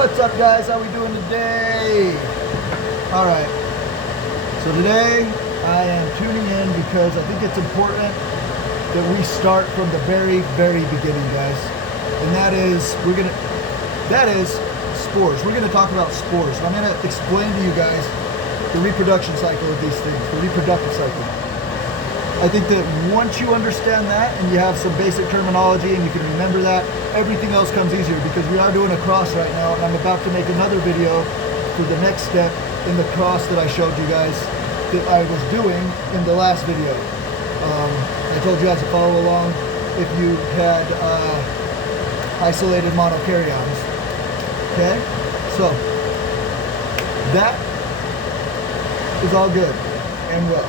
What's up, guys? How we doing today? All right. So today I am tuning in because I think it's important that we start from the very, very beginning, guys. And that is spores. We're gonna talk about spores. And I'm gonna explain to you guys the reproduction cycle of these things, the reproductive cycle. I think that once you understand that and you have some basic terminology and you can remember that, everything else comes easier, because we are doing a cross right now, and I'm about to make another video for the next step in the cross that I showed you guys that I was doing in the last video. I told you guys to follow along if you had isolated monokaryons. Okay, so that is all good and well,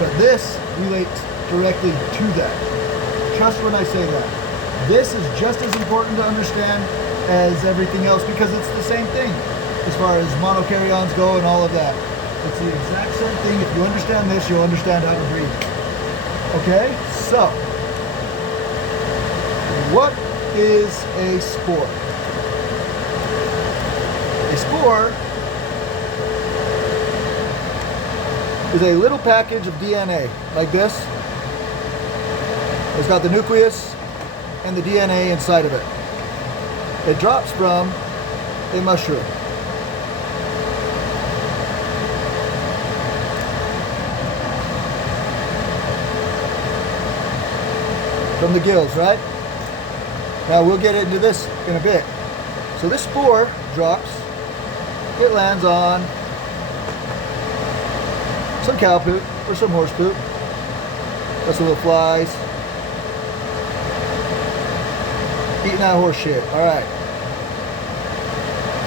but this relates directly to that. Trust when I say that. This is just as important to understand as everything else, because it's the same thing as far as monokaryons go and all of that. It's the exact same thing. If you understand this, you'll understand how to breed. Okay, so what is a spore? A spore is a little package of DNA like this. It's got the nucleus and the DNA inside of it. It drops from a mushroom. From the gills, right? Now we'll get into this in a bit. So this spore drops, it lands on some cow poop or some horse poop. That's some little flies. Eating that horse shit. Alright.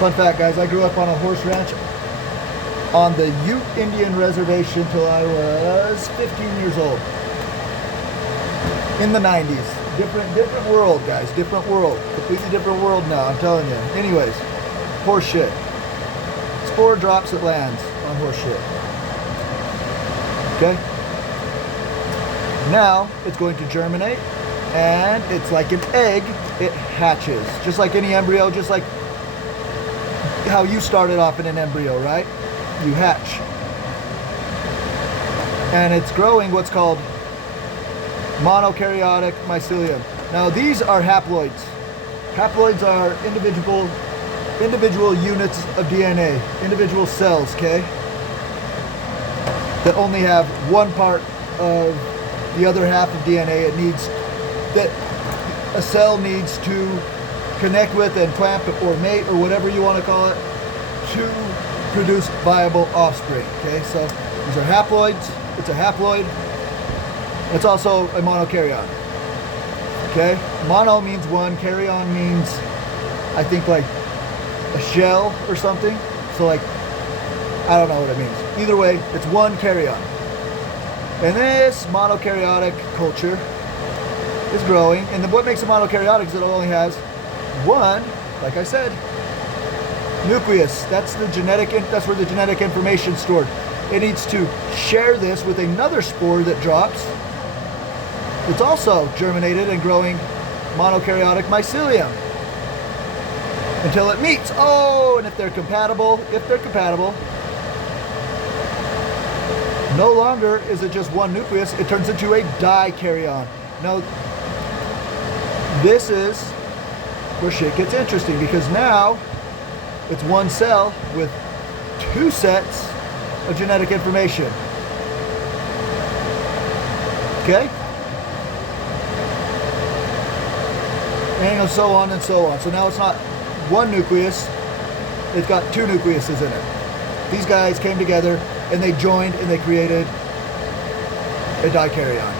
Fun fact, guys, I grew up on a horse ranch on the Ute Indian Reservation till I was 15 years old. In the 90s. Different world, guys. Different world. Completely different world now, I'm telling you. Anyways, horse shit. Spore drops, it lands on horse shit. Okay? Now, it's going to germinate, and it's like an egg, it hatches. Just like any embryo, just like how you started off in an embryo, right? You hatch. And it's growing what's called monokaryotic mycelium. Now these are haploids. Haploids are individual units of DNA, individual cells, okay? That only have one part of the other half of DNA that a cell needs to connect with and clamp or mate or whatever you want to call it to produce viable offspring, okay? So these are haploids. It's a haploid. It's also a monokaryon. Okay? Mono means one, karyon means, I think, like a shell or something. So like, I don't know what it means. Either way, it's one karyon. And this monokaryotic culture is growing. And then what makes it monokaryotic is it only has one, like I said, nucleus. That's where the genetic information is stored. It needs to share this with another spore that drops. It's also germinated and growing monokaryotic mycelium until it meets. Oh, and if they're compatible, no longer is it just one nucleus, it turns into a dikaryon. Now, this is where shit gets interesting, because now it's one cell with two sets of genetic information. Okay? And so on and so on. So now it's not one nucleus, it's got two nucleuses in it. These guys came together and they joined and they created a dikaryon.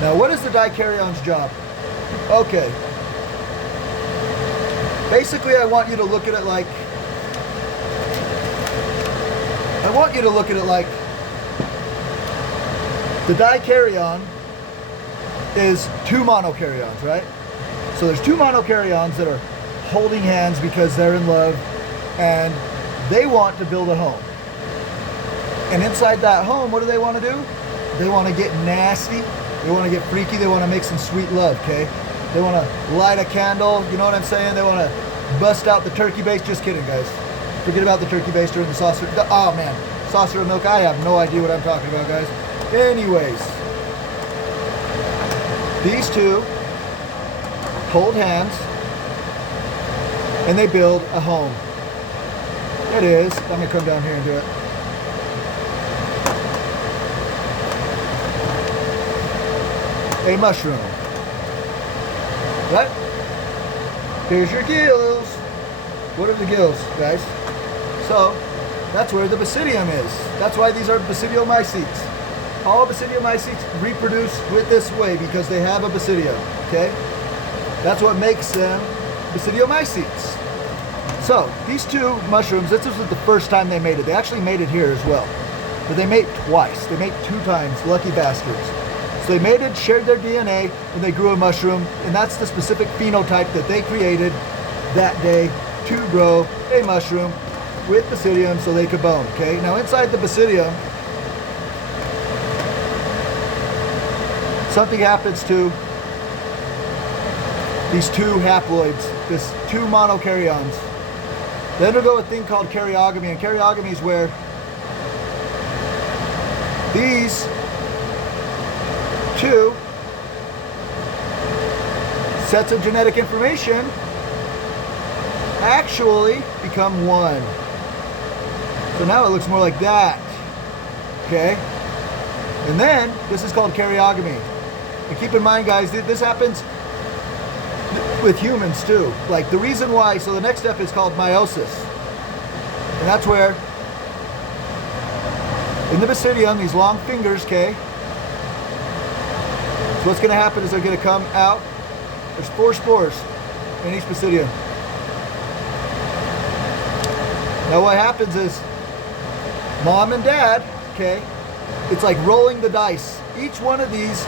Now what is the dikaryon's job? Okay. Basically I want you to look at it like the dikaryon is two monokaryons, right? So there's two monokaryons that are holding hands because they're in love and they want to build a home. And inside that home, what do they want to do? They want to get nasty. They want to get freaky. They want to make some sweet love, okay? They want to light a candle, you know what I'm saying? They want to bust out the turkey base. Just kidding, guys. Forget about the turkey baster and the saucer. Oh man, saucer of milk. I have no idea what I'm talking about, guys. Anyways, these two hold hands and they build a home. It is. I'm gonna come down here and do it. A mushroom. Right? Here's your gills. What are the gills, guys? So, that's where the basidium is. That's why these are basidiomycetes. All basidiomycetes reproduce with this way because they have a basidium, okay? That's what makes them basidiomycetes. So, these two mushrooms, this was the first time they made it. They actually made it here as well. But they mate twice. They mate 2 times, lucky bastards. So they mated, shared their DNA, and they grew a mushroom, and that's the specific phenotype that they created that day to grow a mushroom with basidium so they could bone, okay? Now inside the basidium, something happens to these 2 haploids, this 2 monokaryons. They undergo a thing called karyogamy, and karyogamy is where these 2 sets of genetic information actually become 1. So now it looks more like that, okay? And then this is called karyogamy. And keep in mind, guys, this happens with humans too. Like the reason why, so the next step is called meiosis. And that's where in the basidium, these long fingers, okay? So what's gonna happen is they're gonna come out. There's 4 spores in each basidium. Now what happens is mom and dad, okay, it's like rolling the dice. Each one of these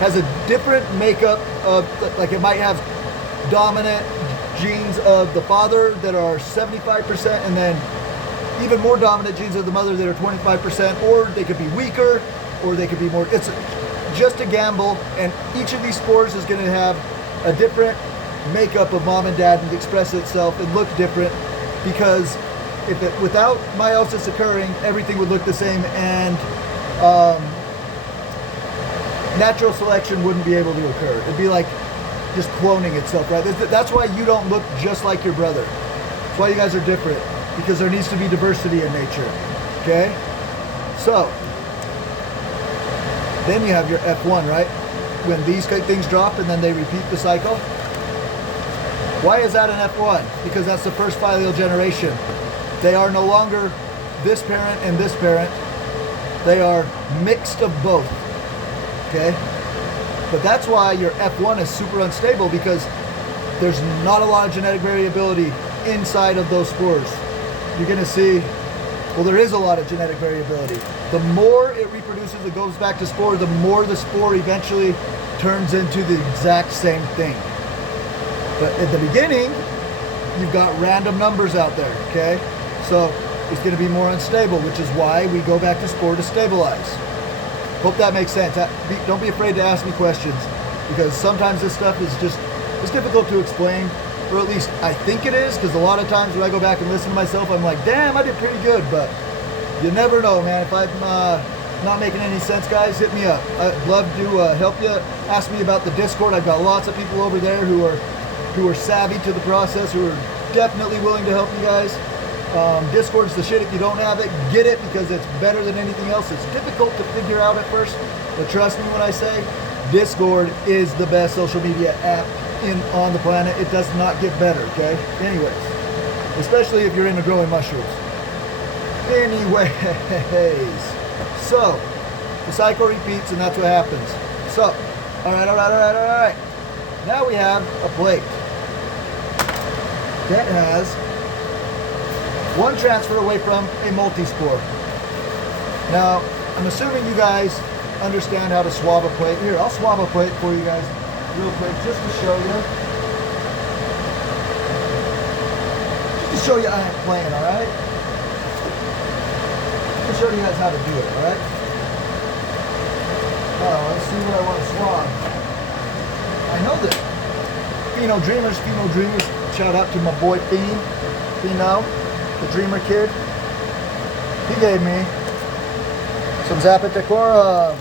has a different makeup of, like it might have dominant genes of the father that are 75% and then even more dominant genes of the mother that are 25%, or they could be weaker, or they could be more, it's just a gamble, and each of these spores is going to have a different makeup of mom and dad and express itself and look different, because if it, without meiosis occurring, everything would look the same, and natural selection wouldn't be able to occur. It'd be like just cloning itself, right? That's why you don't look just like your brother. That's why you guys are different, because there needs to be diversity in nature, okay? So, then you have your F1, right? When these things drop and then they repeat the cycle. Why is that an F1? Because that's the first filial generation. They are no longer this parent and this parent. They are mixed of both, okay? But that's why your F1 is super unstable, because there's not a lot of genetic variability inside of those spores. You're gonna see, well, there is a lot of genetic variability. The more it reproduces, it goes back to spore, the more the spore eventually turns into the exact same thing. But at the beginning, you've got random numbers out there, okay? So it's gonna be more unstable, which is why we go back to spore to stabilize. Hope that makes sense. Don't be afraid to ask me questions, because sometimes this stuff is just, it's difficult to explain, or at least I think it is, because a lot of times when I go back and listen to myself, I'm like, damn, I did pretty good, but you never know, man. If I'm not making any sense, guys, hit me up. I'd love to help you. Ask me about the Discord. I've got lots of people over there who are savvy to the process, who are definitely willing to help you guys. Discord's the shit. If you don't have it, get it, because it's better than anything else. It's difficult to figure out at first, but trust me when I say Discord is the best social media app on the planet. It does not get better, okay? Anyways, especially if you're into growing mushrooms. Anyways, so the cycle repeats, and that's what happens. So, all right. Now we have a plate that has one transfer away from a multispore. Now, I'm assuming you guys understand how to swab a plate. Here, I'll swab a plate for you guys real quick, just to show you. Just to show you I ain't playing, all right? Just to show you guys how to do it, all right? Let's see what I want to swab. I know that Pheno Dreamers. Pheno Dreamers. Shout out to my boy Pheno, the Dreamer Kid. He gave me some Zapaticora.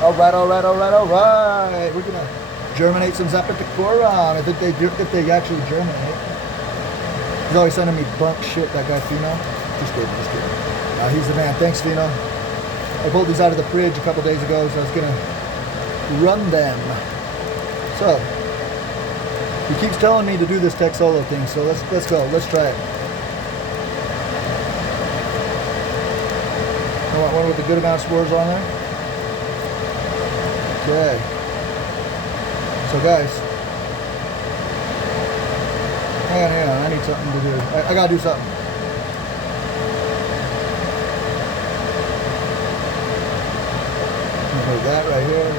All right. We're gonna germinate some Zapaticora. If they actually germinate. He's always sending me bunk shit. That guy Pheno. Just kidding. He's the man. Thanks, Pheno. I pulled these out of the fridge a couple days ago, so I was gonna run them. So he keeps telling me to do this tech solo thing, so let's go. Let's try it. I want one with a good amount of spores on there. Okay. So guys, hang on. I need something to do. I gotta do something. Put that right here.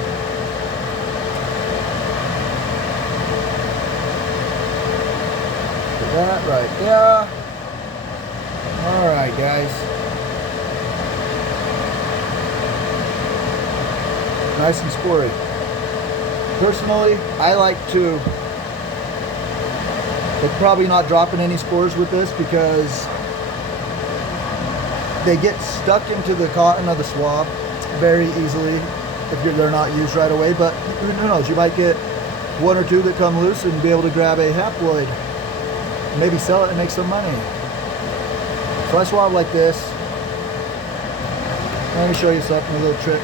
Put that right there. Alright, guys. Nice and spory. Personally, I like to, but probably not dropping any spores with this because they get stuck into the cotton of the swab very easily if they're not used right away, but who knows, you might get one or two that come loose and be able to grab a haploid, maybe sell it and make some money. So I swab like this. Let me show you something, a little trick.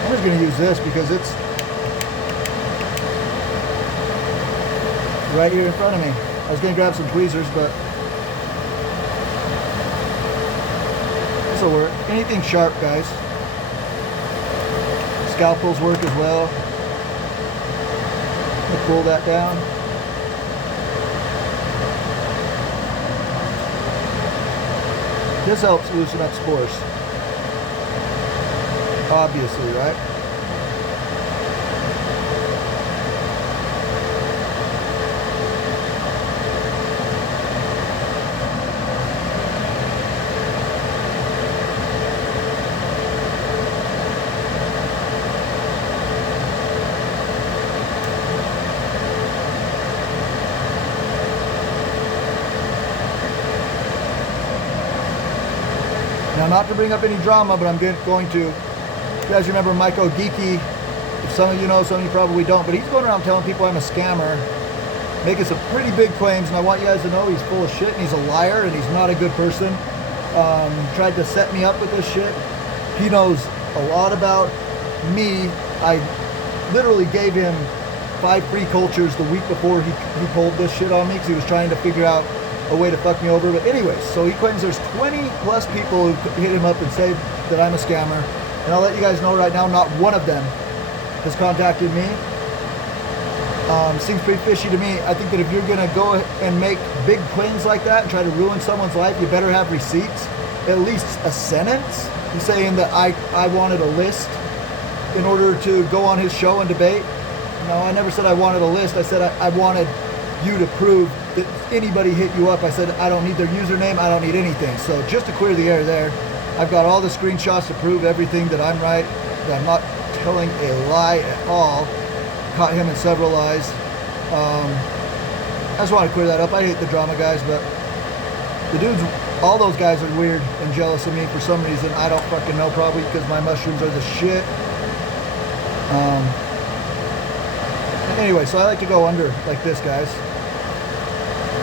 I'm just going to use this because it's right here in front of me. I was going to grab some tweezers, but this will work. Anything sharp, guys. Scalpels work as well. Let me pull that down. This helps loosen up spores. Obviously, right? Now, not to bring up any drama, but I'm going to. You guys remember Michael Geeky? If some of you know, some of you probably don't, but he's going around telling people I'm a scammer, making some pretty big claims, and I want you guys to know he's full of shit, and he's a liar, and he's not a good person. Tried to set me up with this shit. He knows a lot about me. I literally gave him 5 free cultures the week before he pulled this shit on me because he was trying to figure out a way to fuck me over. But anyways, so he claims there's 20 plus people who hit him up and say that I'm a scammer. And I'll let you guys know right now, not one of them has contacted me. Seems pretty fishy to me. I think that if you're gonna go and make big claims like that and try to ruin someone's life, you better have receipts, at least a sentence. He's saying that I wanted a list in order to go on his show and debate. No, I never said I wanted a list. I said I wanted you to prove that anybody hit you up. I said I don't need their username, I don't need anything. So just to clear the air there, I've got all the screenshots to prove everything that I'm right, that I'm not telling a lie at all. Caught him in several lies. I just want to clear that up. I hate the drama, guys, but the dudes, all those guys are weird and jealous of me for some reason. I don't fucking know, probably because my mushrooms are the shit. Anyway, so I like to go under like this, guys.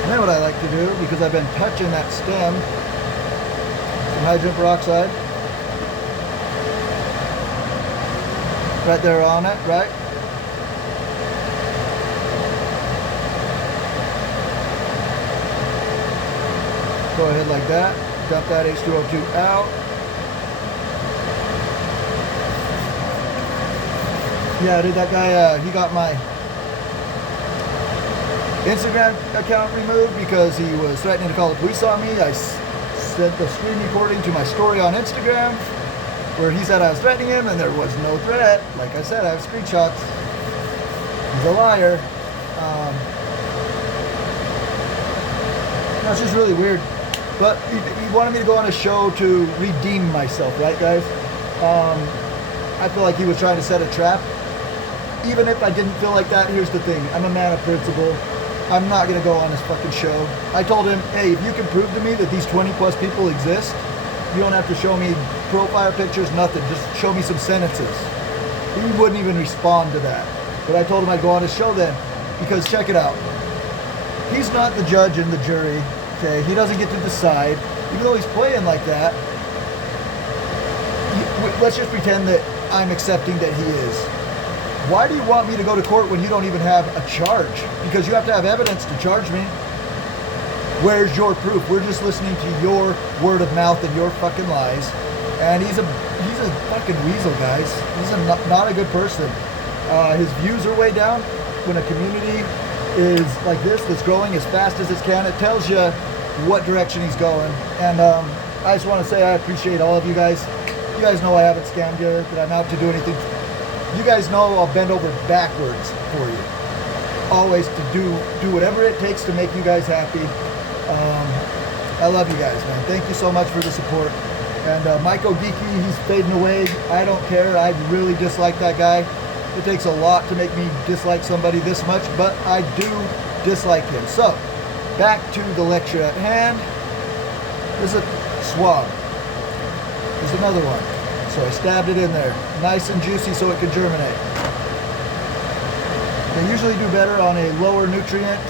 And then what I like to do, because I've been touching that stem, some hydrogen peroxide. Right there on it, right? Go ahead like that. Dump that H2O2 out. Yeah, dude, that guy, he got my Instagram account removed because he was threatening to call the police on me. I sent the screen recording to my story on Instagram where he said I was threatening him, and there was no threat. Like I said, I have screenshots. He's a liar. That's just really weird. But he wanted me to go on a show to redeem myself, right, guys? I feel like he was trying to set a trap. Even if I didn't feel like that, here's the thing. I'm a man of principle. I'm not going to go on his fucking show. I told him, hey, if you can prove to me that these 20 plus people exist, you don't have to show me profile pictures, nothing. Just show me some sentences. He wouldn't even respond to that. But I told him I'd go on his show then. Because check it out. He's not the judge and the jury. Okay, he doesn't get to decide. Even though he's playing like that, let's just pretend that I'm accepting that he is. Why do you want me to go to court when you don't even have a charge? Because you have to have evidence to charge me. Where's your proof? We're just listening to your word of mouth and your fucking lies. And he's a fucking weasel, guys. He's not a good person. His views are way down. When a community is like this, that's growing as fast as it can, it tells you what direction he's going. And I just want to say I appreciate all of you guys. You guys know I haven't scammed you, that I'm out to do anything. You guys know I'll bend over backwards for you. Always to do whatever it takes to make you guys happy. I love you guys, man. Thank you so much for the support. And Michael Geeky, he's fading away. I don't care. I really dislike that guy. It takes a lot to make me dislike somebody this much, but I do dislike him. So, back to the lecture at hand. This is a swab. There's another one. So I stabbed it in there. Nice and juicy so it can germinate. They usually do better on a lower nutrient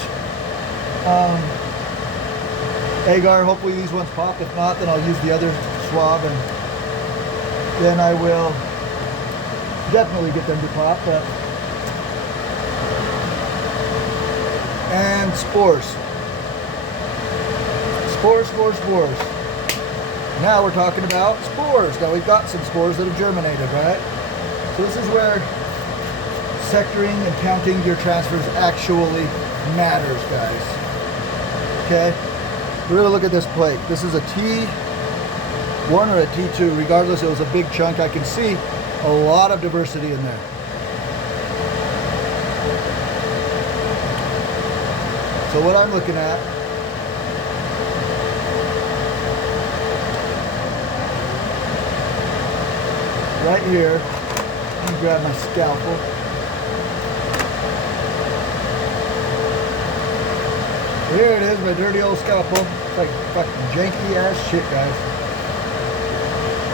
agar. Hopefully these ones pop. If not, then I'll use the other swab, and then I will definitely get them to pop. And spores. Spores. Now we're talking about spores. Now we've got some spores that have germinated, right? So this is where sectoring and counting your transfers actually matters, guys. Okay? We're going to look at this plate. This is a T1 or a T2. Regardless, it was a big chunk. I can see a lot of diversity in there. So what I'm looking at, right here, let me grab my scalpel. Here it is, my dirty old scalpel. It's like fucking janky ass shit, guys.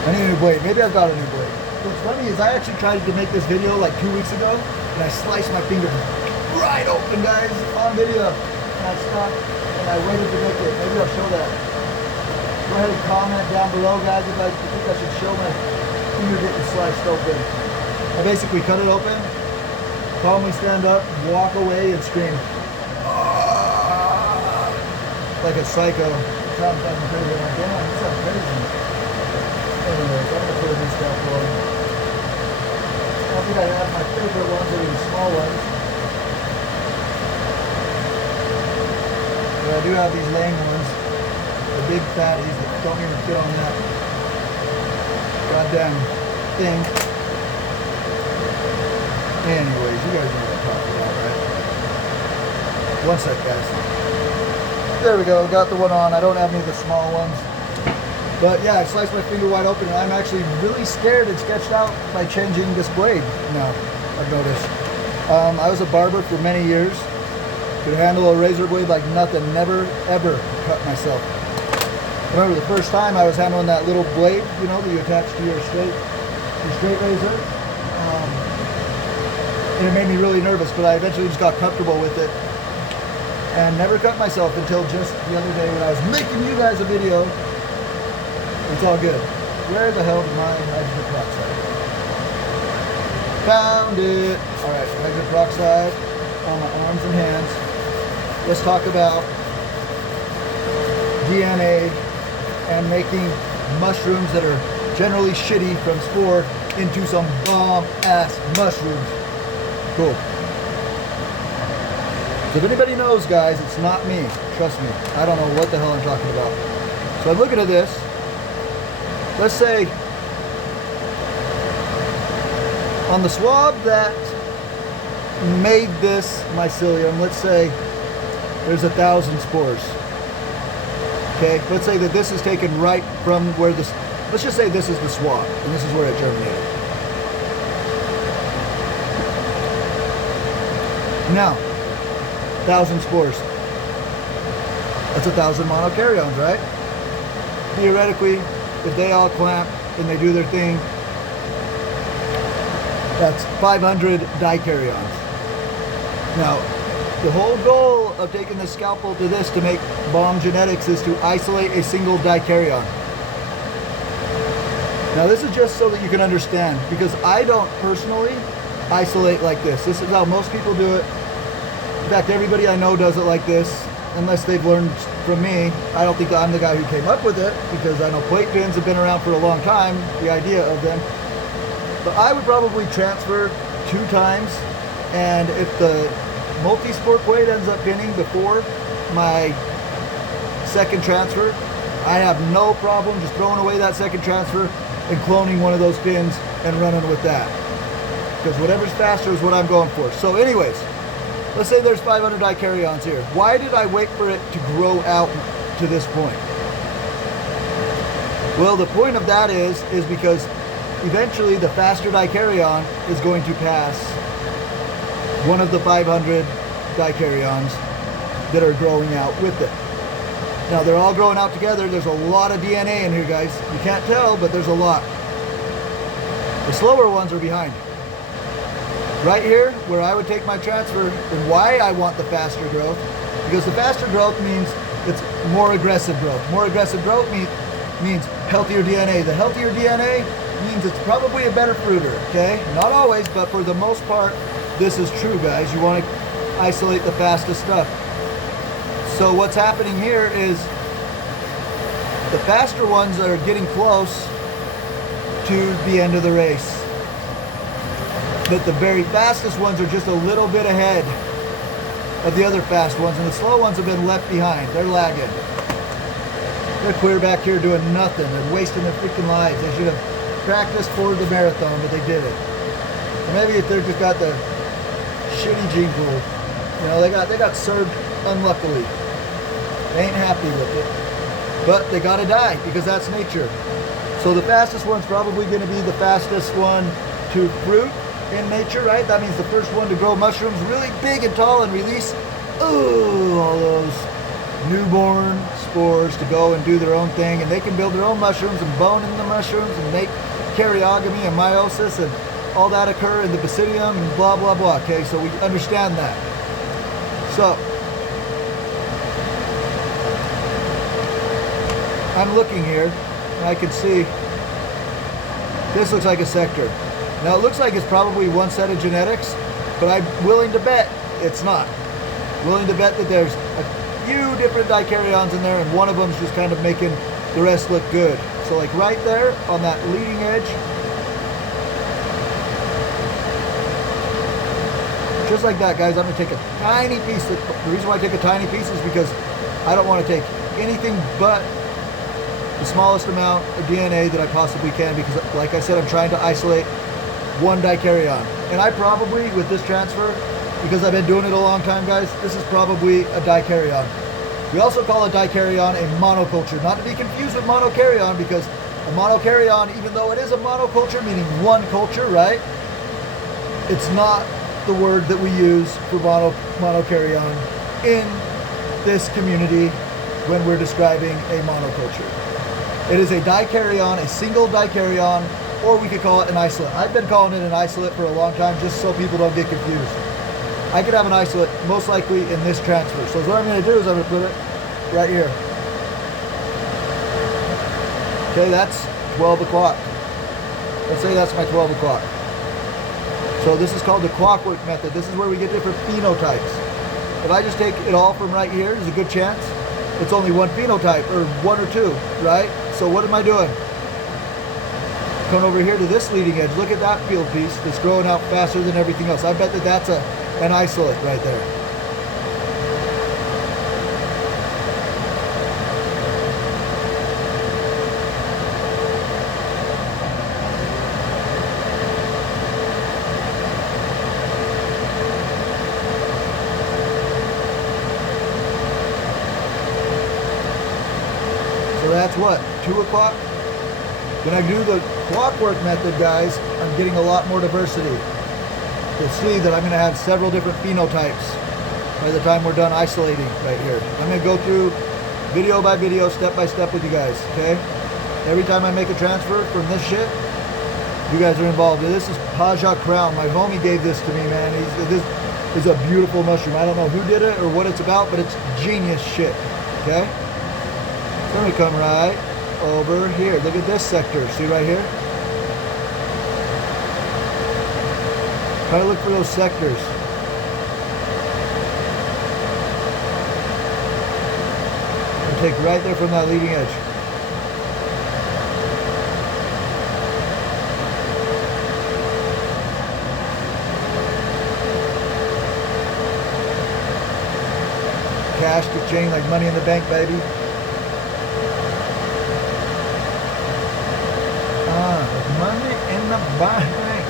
I need a new blade. Maybe I've got a new blade. What's funny is I actually tried to make this video like 2 weeks ago, and I sliced my finger right open, guys, on video. And I stopped, and I waited to make it. Maybe I'll show that. Go ahead and comment down below, guys, if I think I should show my finger getting sliced open. I basically cut it open, calmly stand up, walk away, and scream. Like a psycho. Sounds fucking crazy. I'm like, damn, this sounds crazy. Anyways, I'm gonna put a new scalpel on. I don't think I have my favorite ones, or the small ones. But I do have these lame ones. The big fatties that don't even fit on that goddamn thing. Anyways, you guys know what I'm talking about, right? One sec, guys. There we go, got the one on. I don't have any of the small ones. But yeah, I sliced my finger wide open, and I'm actually really scared and sketched out by changing this blade now, I've noticed. I was a barber for many years. Could handle a razor blade like nothing. Never, ever cut myself. I remember the first time I was handling that little blade, you know, that you attach to your straight razor. And it made me really nervous, but I eventually just got comfortable with it. And never cut myself until just the other day when I was making you guys a video. It's all good. Where the hell did my hydrogen peroxide? Found it. Alright, hydrogen peroxide on my arms and hands. Let's talk about DNA and making mushrooms that are generally shitty from spore into some bomb-ass mushrooms. Cool. So if anybody knows, guys, it's not me. Trust me. I don't know what the hell I'm talking about. So I'm looking at this. Let's say on the swab that made this mycelium, let's say there's 1,000 spores. Okay, let's say that this is taken right from where this, let's just say this is the swab, and this is where it germinated. Now, 1,000 spores. That's 1,000 monokaryons, right? Theoretically, if they all clamp and they do their thing, that's 500 dicaryons. Now, the whole goal of taking the scalpel to this to make bomb genetics is to isolate a single dikaryon. Now this is just so that you can understand, because I don't personally isolate like this. This is how most people do it. In fact, everybody I know does it like this, unless they've learned from me. I don't think I'm the guy who came up with it, because I know plate pins have been around for a long time, the idea of them. But I would probably transfer 2 times, and if the multi-spore plate ends up pinning before my second transfer, I have no problem just throwing away that second transfer and cloning one of those pins and running with that, because whatever's faster is what I'm going for. So anyways, let's say there's 500 dicaryons here. Why did I wait for it to grow out to this point? Well, the point of that is because eventually the faster dikaryon is going to pass one of the 500 dicaryons that are growing out with it. Now they're all growing out together. There's a lot of DNA in here, guys. You can't tell, but there's a lot. The slower ones are behind. Right here, where I would take my transfer, and why I want the faster growth, because the faster growth means it's more aggressive growth. More aggressive growth means healthier DNA. The healthier DNA means it's probably a better fruiter, okay? Not always, but for the most part, this is true, guys. You want to isolate the fastest stuff. So what's happening here is the faster ones are getting close to the end of the race. But the very fastest ones are just a little bit ahead of the other fast ones, and the slow ones have been left behind. They're lagging. They're clear back here doing nothing. They're wasting their freaking lives. They should have practiced for the marathon, but they didn't. Or maybe if they've just got the shitty gene pool. You know, they got served unluckily. They ain't happy with it. But they gotta die, because that's nature. So the fastest one's probably gonna be the fastest one to fruit in nature, right? That means the first one to grow mushrooms really big and tall and release all those newborn spores to go and do their own thing, and they can build their own mushrooms and bone in the mushrooms and make karyogamy and meiosis and all that occur in the basidium and blah blah blah. Okay, so we understand that. So I'm looking here and I can see this looks like a sector. Now it looks like it's probably one set of genetics, but I'm willing to bet it's not. Willing to bet that there's a few different dicaryons in there, and one of them's just kind of making the rest look good. So like right there on that leading edge, just like that, guys, I'm going to take a tiny piece. The reason why I take a tiny piece is because I don't want to take anything but the smallest amount of DNA that I possibly can, because like I said, I'm trying to isolate one dikaryon. And I probably, with this transfer, because I've been doing it a long time, guys, this is probably a dikaryon. We also call a dikaryon a monoculture, not to be confused with monokaryon, because a monokaryon, even though it is a monoculture, meaning one culture, right? It's not the word that we use for monokaryon in this community when we're describing a monoculture. It is a dikaryon, a single dikaryon, or we could call it an isolate. I've been calling it an isolate for a long time, just so people don't get confused. I could have an isolate most likely in this transfer. So what I'm going to do is I'm going to put it right here. Okay, that's 12 o'clock. Let's say that's my 12 o'clock. So this is called the clockwork method. This is where we get different phenotypes. If I just take it all from right here, there's a good chance it's only one phenotype, or one or two, right? So what am I doing? Come over here to this leading edge. Look at that field piece that's growing out faster than everything else. I bet that that's an isolate right there. 2 o'clock. When I do the clockwork method, guys, I'm getting a lot more diversity. You'll see that I'm going to have several different phenotypes by the time we're done isolating right here. I'm going to go through video by video, step by step with you guys, okay? Every time I make a transfer from this shit, you guys are involved. This is Paja Crown. My homie gave this to me, man. This is a beautiful mushroom. I don't know who did it or what it's about, but it's genius shit, okay? So I'm going to come right over here. Look at this sector. See right here? Try to look for those sectors. And take right there from that leading edge. Cash to chain like money in the bank, baby. Money in the bank.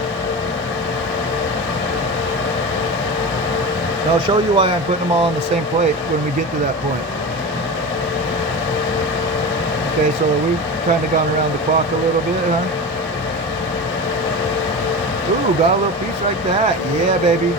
Now I'll show you why I'm putting them all on the same plate when we get to that point. Okay, so we've kind of gone around the clock a little bit, huh? Ooh, got a little piece like that. Yeah, baby.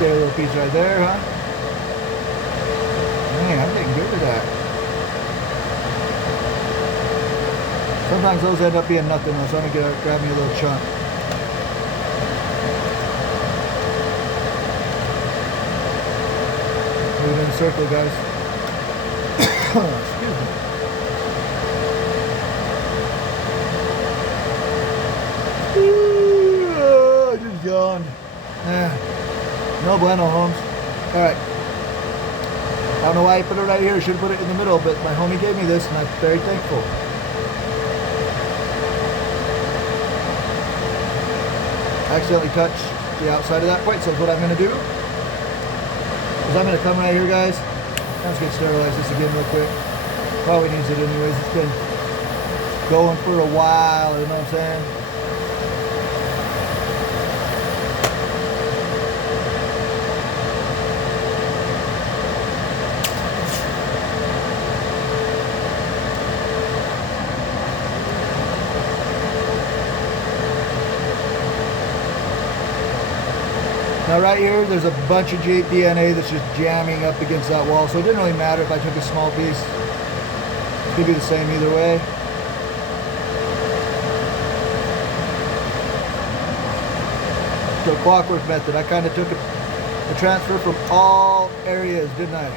Get a little piece right there, huh? Man, I'm getting good at that. Sometimes those end up being nothing though, so I'm gonna grab me a little chunk. Move in a circle, guys. Excuse me. Ooh, I just yawned. Yeah. No bueno, Holmes. Alright. I don't know why I put it right here. I should have put it in the middle, but my homie gave me this and I'm very thankful. I accidentally touched the outside of that point, so what I'm going to do is I'm going to come right here, guys. I'm just going to sterilize this again real quick. Probably needs it anyways. It's been going for a while, you know what I'm saying? Now right here, there's a bunch of DNA that's just jamming up against that wall, so it didn't really matter if I took a small piece. It could be the same either way. So clockwork method, I kind of took a transfer from all areas, didn't I?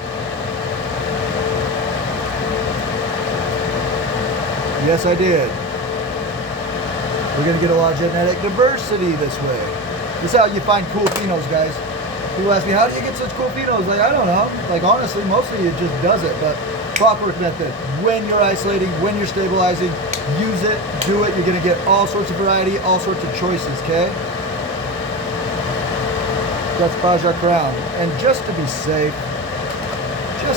Yes, I did. We're going to get a lot of genetic diversity this way. This is how you find cool phenos, guys. People ask me, how do you get such cool phenos? Like, I don't know. Like, honestly, mostly it just does it. But clockwork method, when you're isolating, when you're stabilizing, use it, do it. You're going to get all sorts of variety, all sorts of choices, okay? That's Paja Crown. And just to be safe, homies,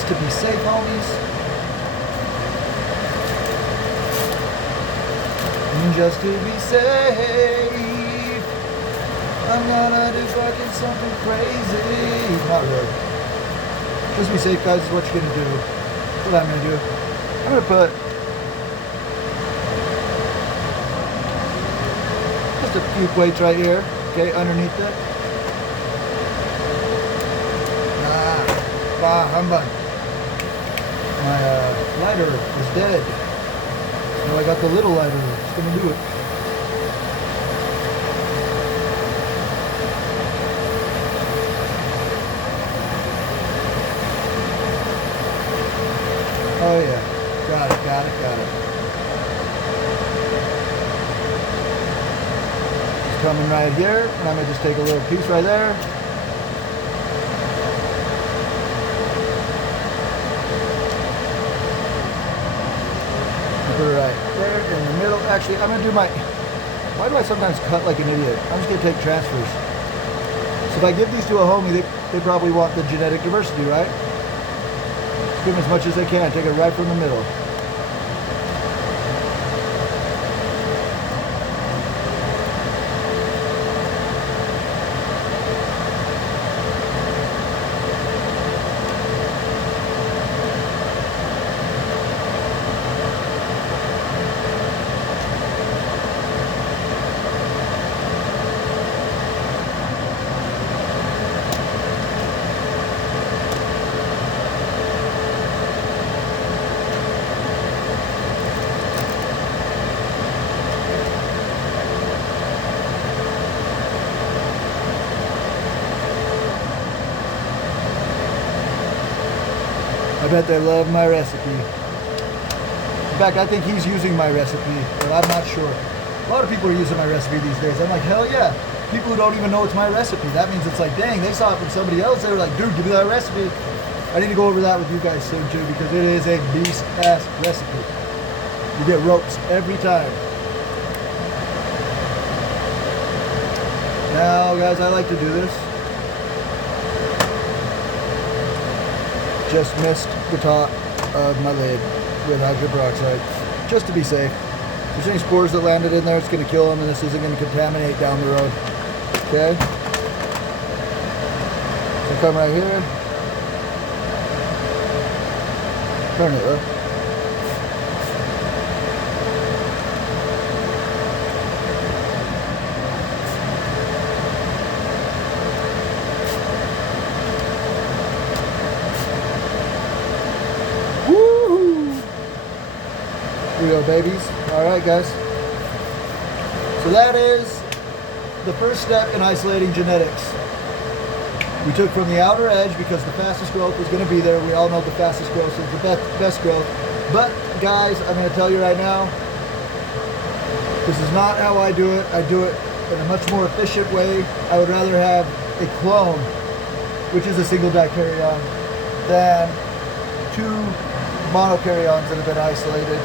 just to be safe, I'm gonna do fucking something crazy. Not really. Just be safe, guys, is what you're gonna do. That's what I'm gonna do. I'm gonna put just a few plates right here, okay, underneath it. Bah, humbug. My lighter is dead. So I got the little lighter. It's gonna do it. Oh yeah, got it. It's coming right here, and I'm gonna just take a little piece right there. Put it right there in the middle. Actually, I'm gonna do my. Why do I sometimes cut like an idiot? I'm just gonna take transfers. So if I give these to a homie, they probably want the genetic diversity, right? Give them as much as they can. Take it right from the middle. I bet they love my recipe. In fact, I think he's using my recipe, but I'm not sure. A lot of people are using my recipe these days. I'm like, hell yeah. People who don't even know it's my recipe. That means it's like, dang, they saw it from somebody else. They were like, dude, give me that recipe. I need to go over that with you guys soon too, because it is a beast-ass recipe. You get ropes every time. Now, guys, I like to do this. Just missed the top of my lid with hydrogen peroxide, just to be safe. If there's any spores that landed in there, it's going to kill them, and this isn't going to contaminate down the road. Okay? So come right here. Turn it up. Here we go, babies. Alright, guys. So that is the first step in isolating genetics. We took from the outer edge because the fastest growth was going to be there. We all know the fastest growth is the best growth. But, guys, I'm going to tell you right now, this is not how I do it. I do it in a much more efficient way. I would rather have a clone, which is a single dikaryon, than two monokaryons that have been isolated.